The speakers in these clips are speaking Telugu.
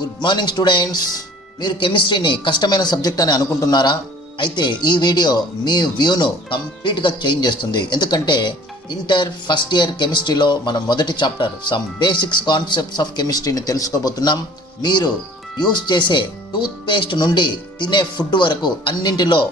Good morning students. మీరు కెమిస్ట్రీని కష్టమైన సబ్జెక్ట్ అని అనుకుంటున్నారా? అయితే ఈ వీడియో మీ వ్యూను కంప్లీట్గా చేంజ్ చేస్తుంది. ఎందుకంటే ఇంటర్ ఫస్ట్ ఇయర్ కెమిస్ట్రీలో మనం మొదటి chapter some basics concepts of కెమిస్ట్రీని తెలుసుకోబోతున్నాం. మీరు యూస్ చేసే టూత్ పేస్ట్ నుండి తినే ఫుడ్ వరకు అన్నింటిలో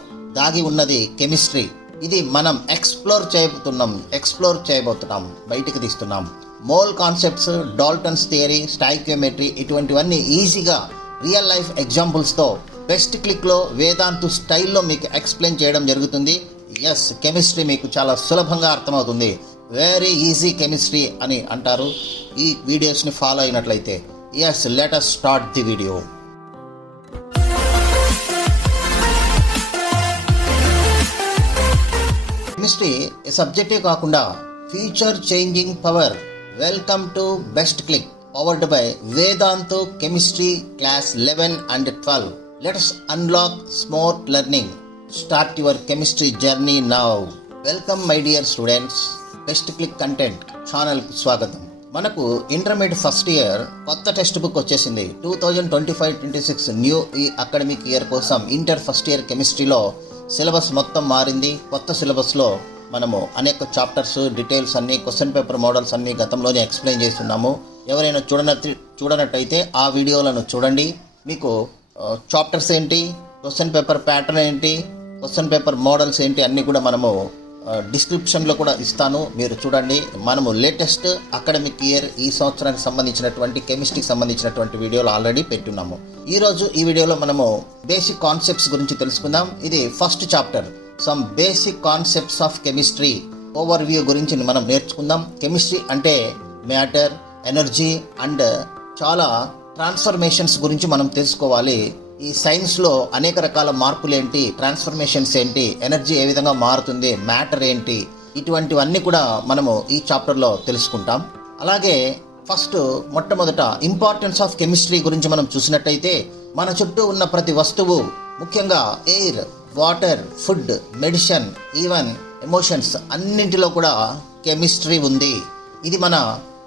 దాగి ఉన్నది కెమిస్ట్రీ. ఇది మనం ఎక్స్ప్లోర్ చేయబోతున్నాం, బయటికి తీస్తున్నాం. Mole concepts, Dalton's theory, stoichiometry ఇటువంటివన్నీ ఈజీగా రియల్ లైఫ్ ఎగ్జాంపుల్స్తో బెస్ట్ క్లిక్లో వేదాంతు స్టైల్లో మీకు ఎక్స్ప్లెయిన్ చేయడం జరుగుతుంది. ఎస్, కెమిస్ట్రీ మీకు చాలా సులభంగా అర్థమవుతుంది. వెరీ ఈజీ కెమిస్ట్రీ అని అంటారు ఈ వీడియోస్ని ఫాలో అయినట్లయితే. Yes, let us start the video. Chemistry సబ్జెక్టే కాకుండా future changing power. Welcome to best click powered by Vedantu chemistry class 11 and 12. Let us unlock smart learning. Start your chemistry journey now. Welcome my dear students. Best click content ఛానల్కు స్వాగతం. మనకు ఇంటర్మీడియట్ ఫస్ట్ ఇయర్ కొత్త టెక్స్ట్ బుక్ వచ్చేసింది. 2025-26 న్యూ ఈ అకాడమిక్ ఇయర్ కోసం ఇంటర్ ఫస్ట్ ఇయర్ కెమిస్ట్రీలో సిలబస్ మొత్తం మారింది. కొత్త సిలబస్లో మనము అనేక చాప్టర్స్, డీటెయిల్స్ అన్నీ, క్వశ్చన్ పేపర్ మోడల్స్ అన్నీ గతంలోనే ఎక్స్ప్లెయిన్ చేస్తున్నాము. ఎవరైనా చూడనట్టయితే ఆ వీడియోలను చూడండి. మీకు చాప్టర్స్ ఏంటి, క్వశ్చన్ పేపర్ ప్యాటర్న్ ఏంటి, క్వశ్చన్ పేపర్ మోడల్స్ ఏంటి అన్నీ కూడా మనము డిస్క్రిప్షన్లో కూడా ఇస్తాను, మీరు చూడండి. మనము లేటెస్ట్ అకాడమిక్ ఇయర్ ఈ సంవత్సరానికి సంబంధించినటువంటి కెమిస్ట్రీకి సంబంధించినటువంటి వీడియోలు ఆల్రెడీ పెట్టున్నాము. ఈరోజు ఈ వీడియోలో మనము బేసిక్ కాన్సెప్ట్స్ గురించి తెలుసుకుందాం. ఇది first chapter, some basic concepts of chemistry over view గురించి మనం నేర్చుకుందాం. కెమిస్ట్రీ అంటే మ్యాటర్, ఎనర్జీ అండ్ చాలా ట్రాన్స్ఫర్మేషన్స్ గురించి మనం తెలుసుకోవాలి. ఈ సైన్స్లో అనేక రకాల మార్పులు ఏంటి, ట్రాన్స్ఫర్మేషన్స్ ఏంటి, ఎనర్జీ ఏ విధంగా మారుతుంది, మ్యాటర్ ఏంటి, ఇటువంటివన్నీ కూడా మనము ఈ చాప్టర్లో తెలుసుకుంటాం. అలాగే ఫస్ట్ మొట్టమొదట ఇంపార్టెన్స్ ఆఫ్ కెమిస్ట్రీ గురించి మనం చూసినట్టయితే మన చుట్టూ ఉన్న ప్రతి వస్తువు, ముఖ్యంగా air, water, food, medicine, even emotions అన్నింటిలో కూడా కెమిస్ట్రీ ఉంది. ఇది మన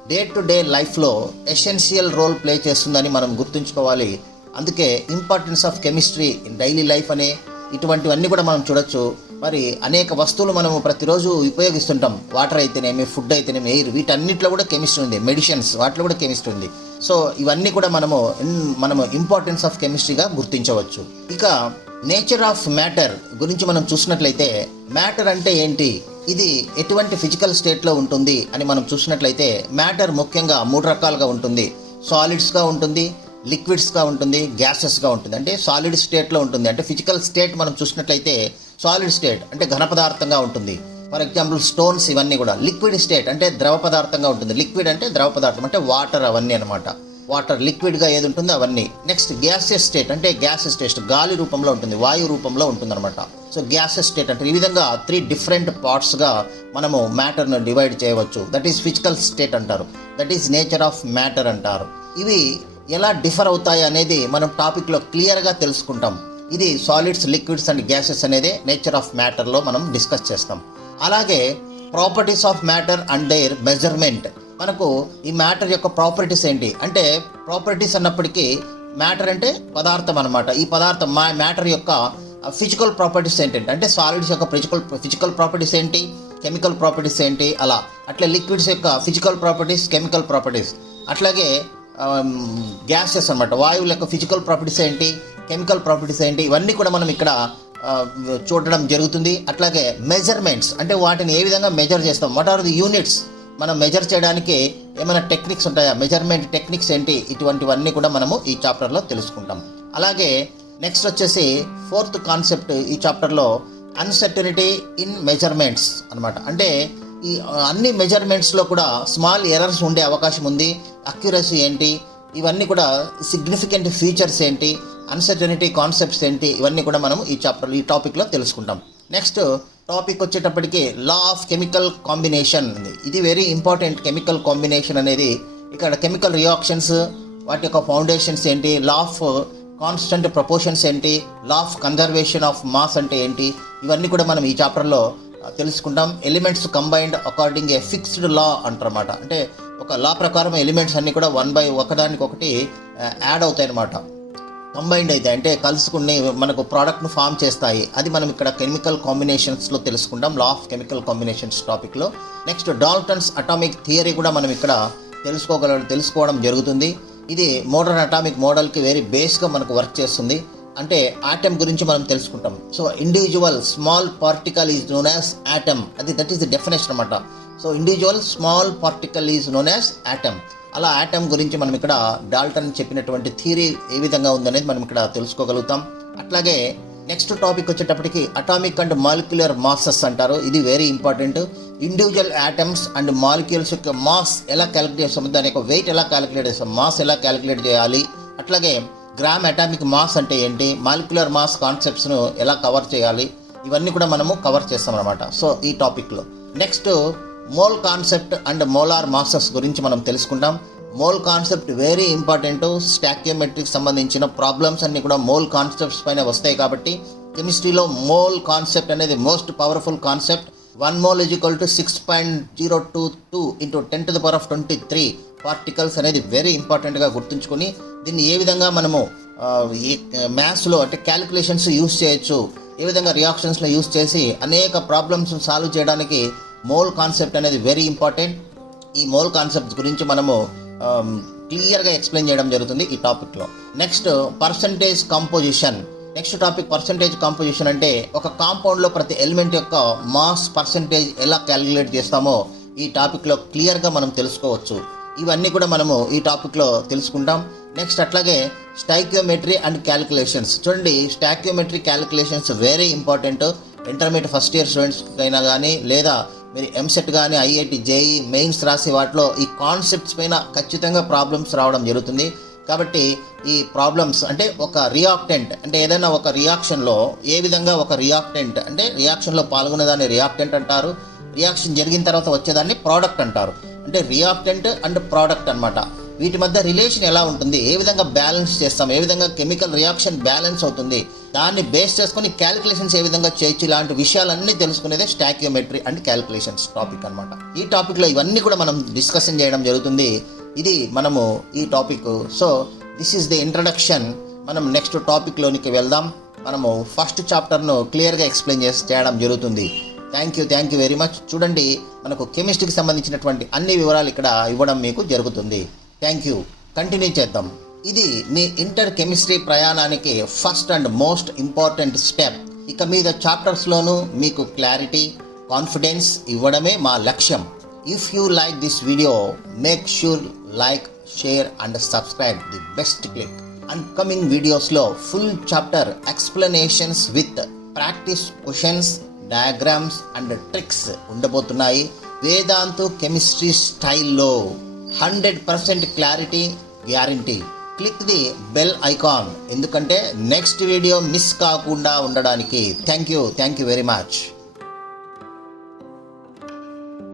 డే టు డే లైఫ్లో ఎసెన్షియల్ రోల్ ప్లే చేస్తుందని మనం గుర్తుంచుకోవాలి. అందుకే importance of chemistry in daily life అనే ఇటువంటివన్నీ కూడా మనం చూడొచ్చు. మరి అనేక వస్తువులు మనము ప్రతిరోజు ఉపయోగిస్తుంటాం. వాటర్ అయితేనేమి, ఫుడ్ అయితేనేమి, ఎయిర్, వీటన్నిటిలో కూడా కెమిస్ట్రీ ఉంది. మెడిసిన్స్, వాటిలో కూడా కెమిస్ట్రీ ఉంది. సో ఇవన్నీ కూడా మనము ఇంపార్టెన్స్ ఆఫ్ కెమిస్ట్రీగా గుర్తించవచ్చు. ఇక నేచర్ ఆఫ్ మ్యాటర్ గురించి మనం చూసినట్లయితే మ్యాటర్ అంటే ఏంటి, ఇది ఎటువంటి ఫిజికల్ స్టేట్లో ఉంటుంది అని మనం చూసినట్లయితే మ్యాటర్ ముఖ్యంగా 3 రకాలుగా ఉంటుంది. సాలిడ్స్గా ఉంటుంది, లిక్విడ్స్గా ఉంటుంది, గ్యాసెస్గా ఉంటుంది. అంటే సాలిడ్ స్టేట్లో ఉంటుంది. అంటే ఫిజికల్ స్టేట్ మనం చూసినట్లయితే సాలిడ్ స్టేట్ అంటే ఘన పదార్థంగా ఉంటుంది. ఫర్ ఎగ్జాంపుల్ స్టోన్స్, ఇవన్నీ కూడా. లిక్విడ్ స్టేట్ అంటే ద్రవ పదార్థంగా ఉంటుంది. లిక్విడ్ అంటే ద్రవ పదార్థం అంటే వాటర్, అవన్నీ అనమాట. వాటర్ లిక్విడ్గా ఏది ఉంటుందో అవన్నీ. నెక్స్ట్ గ్యాసెస్ స్టేట్ అంటే గ్యాసెస్ స్టేట్ గాలి రూపంలో ఉంటుంది, వాయు రూపంలో ఉంటుంది అనమాట. సో గ్యాసెస్ స్టేట్ అంటే ఈ విధంగా 3 డిఫరెంట్ పార్ట్స్గా మనము మ్యాటర్ను డివైడ్ చేయవచ్చు. దట్ ఈస్ ఫిజికల్ స్టేట్ అంటారు, that is nature of matter అంటారు. ఇవి ఎలా డిఫర్ అవుతాయి అనేది మనం టాపిక్లో క్లియర్గా తెలుసుకుంటాం. ఇది సాలిడ్స్, లిక్విడ్స్ అండ్ గ్యాసెస్ అనేది నేచర్ ఆఫ్ మ్యాటర్లో మనం డిస్కస్ చేస్తాం. అలాగే properties of matter and their measurement. మనకు ఈ మ్యాటర్ యొక్క ప్రాపర్టీస్ ఏంటి అంటే, ప్రాపర్టీస్ అన్నప్పటికీ మ్యాటర్ అంటే పదార్థం అనమాట. ఈ పదార్థం మ్యాటర్ యొక్క ఫిజికల్ ప్రాపర్టీస్ ఏంటంటే, అంటే సాలిడ్స్ యొక్క ఫిజికల్ ప్రాపర్టీస్ ఏంటి, కెమికల్ ప్రాపర్టీస్ ఏంటి, అలా. అట్లా లిక్విడ్స్ యొక్క ఫిజికల్ ప్రాపర్టీస్, కెమికల్ ప్రాపర్టీస్. అట్లాగే గ్యాసెస్ అనమాట, వాయువుల యొక్క ఫిజికల్ ప్రాపర్టీస్ ఏంటి, కెమికల్ ప్రాపర్టీస్ ఏంటి, ఇవన్నీ కూడా మనం ఇక్కడ చూడడం జరుగుతుంది. అట్లాగే మెజర్మెంట్స్ అంటే వాటిని ఏ విధంగా మెజర్ చేస్తాం, వాట్ ఆర్ ది యూనిట్స్, మనం మెజర్ చేయడానికి ఏమైనా టెక్నిక్స్ ఉంటాయా, మెజర్మెంట్ టెక్నిక్స్ ఏంటి, ఇటువంటివన్నీ కూడా మనము ఈ చాప్టర్లో తెలుసుకుంటాం. అలాగే నెక్స్ట్ వచ్చేసి 4th కాన్సెప్ట్ ఈ చాప్టర్లో అన్సర్టనిటీ ఇన్ మెజర్మెంట్స్ అనమాట. అంటే ఈ అన్ని మెజర్మెంట్స్లో కూడా స్మాల్ ఎర్రర్స్ ఉండే అవకాశం ఉంది. అక్యురసీ ఏంటి, ఇవన్నీ కూడా సిగ్నిఫికెంట్ ఫీచర్స్ ఏంటి, అన్సర్టనిటీ కాన్సెప్ట్స్ ఏంటి, ఇవన్నీ కూడా మనం ఈ టాపిక్లో తెలుసుకుంటాం. నెక్స్ట్ టాపిక్ వచ్చేటప్పటికి లా ఆఫ్ కెమికల్ కాంబినేషన్. ఇది వెరీ ఇంపార్టెంట్. కెమికల్ కాంబినేషన్ అనేది ఇక్కడ కెమికల్ రియాక్షన్స్, వాటి యొక్క ఫౌండేషన్స్ ఏంటి, లా ఆఫ్ కాన్స్టెంట్ ప్రపోర్షన్స్ ఏంటి, law of conservation of mass అంటే ఏంటి, ఇవన్నీ కూడా మనం ఈ చాప్టర్లో తెలుసుకుంటాం. Elements combined according a fixed law అంటారన్నమాట. అంటే ఒక లా ప్రకారం ఎలిమెంట్స్ అన్నీ కూడా ఒకదానికొకటి యాడ్ అవుతాయి అన్నమాట, కంబైండ్ అయితే అంటే కలుసుకుని మనకు ప్రోడక్ట్ను ఫామ్ చేస్తాయి. అది మనం ఇక్కడ కెమికల్ కాంబినేషన్స్లో తెలుసుకుంటాం, లా ఆఫ్ కెమికల్ కాంబినేషన్స్ టాపిక్లో. నెక్స్ట్ డాల్టన్స్ అటామిక్ థియరీ కూడా మనం ఇక్కడ తెలుసుకోవడం జరుగుతుంది. ఇది మోడర్న్ అటామిక్ మోడల్కి వెరీ బేస్గా మనకు వర్క్ చేస్తుంది. అంటే ఆటమ్ గురించి మనం తెలుసుకుంటాం. So individual small particle is known as atom, that is the definition అనమాట. So individual small particle is known as atom. అలా ఆటమ్ గురించి మనం ఇక్కడ డాల్టన్ చెప్పినటువంటి థియరీ ఏ విధంగా ఉందనేది మనం ఇక్కడ తెలుసుకోగలుగుతాం. అట్లాగే నెక్స్ట్ టాపిక్ వచ్చేటప్పటికి అటామిక్ అండ్ మాలిక్యులర్ మాసెస్ అంటారు. ఇది very important. Individual atoms and molecules యొక్క మాస్ ఎలా క్యాలిక్యులేట్ చేస్తాం, దాని యొక్క వెయిట్ ఎలా క్యాలిక్యులేట్ చేస్తాం, మాస్ ఎలా క్యాలిక్యులేట్ చేయాలి, అట్లాగే గ్రామ్ అటామిక్ మాస్ అంటే ఏంటి, మాలిక్యులర్ మాస్ కాన్సెప్ట్స్ను ఎలా కవర్ చేయాలి, ఇవన్నీ కూడా మనము కవర్ చేస్తాం అనమాట. సో ఈ టాపిక్లో next mole concept and molar masses గురించి మనం తెలుసుకుంటాం. Mole concept very important. స్టాక్యోమెట్రీకి సంబంధించిన ప్రాబ్లమ్స్ అన్నీ కూడా మోల్ కాన్సెప్ట్స్ పైన వస్తాయి కాబట్టి కెమిస్ట్రీలో మోల్ కాన్సెప్ట్ అనేది most powerful concept. 1 mole is equal to 6.022 into 10 to the power of 23 particles అనేది వెరీ ఇంపార్టెంట్గా గుర్తుంచుకొని దీన్ని ఏ విధంగా మనము మ్యాథ్స్లో అంటే క్యాలిక్యులేషన్స్ యూస్ చేయొచ్చు, ఏ విధంగా రియాక్షన్స్లో యూస్ చేసి అనేక ప్రాబ్లమ్స్ సాల్వ్ చేయడానికి మోల్ కాన్సెప్ట్ అనేది వెరీ ఇంపార్టెంట్. ఈ మోల్ కాన్సెప్ట్ గురించి మనము క్లియర్గా ఎక్స్ప్లెయిన్ చేయడం జరుగుతుంది ఈ టాపిక్లో. Next percentage composition. Next topic percentage composition అంటే ఒక కాంపౌండ్లో ప్రతి ఎలిమెంట్ యొక్క మాస్ పర్సంటేజ్ ఎలా క్యాలిక్యులేట్ చేస్తామో ఈ టాపిక్లో క్లియర్గా మనం తెలుసుకోవచ్చు. ఇవన్నీ కూడా మనము ఈ టాపిక్లో తెలుసుకుంటాం. నెక్స్ట్ అట్లాగే స్టాయికియోమెట్రీ అండ్ క్యాలిక్యులేషన్స్. చూడండి, stoichiometry calculations very important. Intermediate first year స్టూడెంట్స్కి అయినా కానీ లేదా మీరు ఎంసెట్ కానీ ఐఐటి జేఈ మెయిన్స్ రాసే వాటిలో ఈ కాన్సెప్ట్స్ పైన ఖచ్చితంగా ప్రాబ్లమ్స్ రావడం జరుగుతుంది. కాబట్టి ఈ ప్రాబ్లమ్స్ అంటే ఒక రియాక్టెంట్ అంటే ఏదైనా ఒక రియాక్షన్లో ఏ విధంగా ఒక రియాక్టెంట్ అంటే రియాక్షన్లో పాల్గొనేదాన్ని రియాక్టెంట్ అంటారు, రియాక్షన్ జరిగిన తర్వాత వచ్చేదాన్ని ప్రోడక్ట్ అంటారు. అంటే రియాక్టెంట్ అండ్ ప్రోడక్ట్ అనమాట. వీటి మధ్య రిలేషన్ ఎలా ఉంటుంది, ఏ విధంగా బ్యాలెన్స్ చేస్తాం, ఏ విధంగా కెమికల్ రియాక్షన్ బ్యాలెన్స్ అవుతుంది, దాన్ని బేస్ చేసుకొని క్యాలిక్యులేషన్స్ ఏ విధంగా చేయొచ్చు, ఇలాంటి విషయాలన్నీ తెలుసుకునేదే స్టాయికియోమెట్రీ అండ్ క్యాలిక్యులేషన్స్ టాపిక్ అనమాట. ఈ టాపిక్లో ఇవన్నీ కూడా మనం డిస్కషన్ చేయడం జరుగుతుంది. ఇది మనము ఈ topic. So this is the introduction. మనం నెక్స్ట్ టాపిక్లోనికి వెళ్దాం. మనము ఫస్ట్ చాప్టర్ను క్లియర్గా ఎక్స్ప్లెయిన్ చేయడం జరుగుతుంది. Thank you very much. చూడండి, మనకు కెమిస్ట్రీకి సంబంధించినటువంటి అన్ని వివరాలు ఇక్కడ ఇవ్వడం మీకు జరుగుతుంది. Thank you. కంటిన్యూ చేద్దాం. ఇది మీ ఇంటర్ కెమిస్ట్రీ ప్రయాణానికి first and most important step. ఇక మీద చాప్టర్స్లోనూ మీకు క్లారిటీ, కాన్ఫిడెన్స్ ఇవ్వడమే మా లక్ష్యం. If you like this video, make sure like, share and subscribe the Best Click. Upcoming videos lo full chapter explanations with practice questions, diagrams and tricks undabothunnayi. Vedantu chemistry style lo 100% clarity guarantee. Click the bell icon endukante next video miss kaakunda undadaniki. Thank you very much.